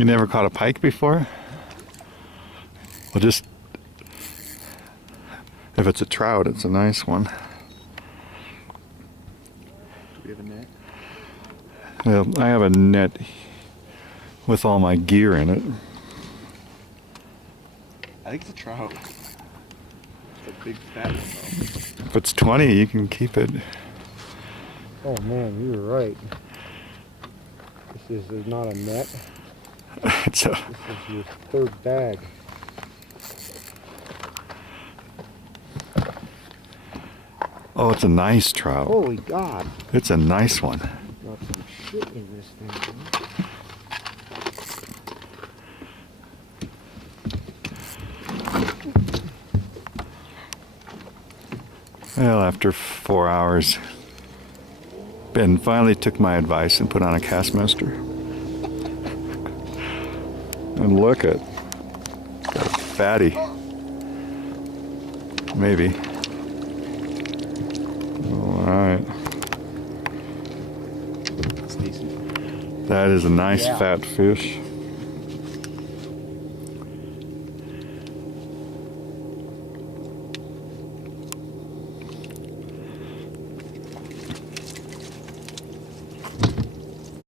You never caught a pike before? Well, just if it's a trout, it's a nice one. Do we have a net? Well, I have a net with all my gear in it. I think it's a trout. It's a big fat one though. If it's 20, you can keep it. Oh man, you were right. This is not a net. It's a, This is your third bag. oh, it's a nice trout. Holy God! It's a nice one. Got some shit in this thing. Man. Well, after 4 hours, Ben finally took my advice and put on a Castmaster. And look at got a fatty. Maybe. All right. It's decent. That is a nice Yeah. fat fish.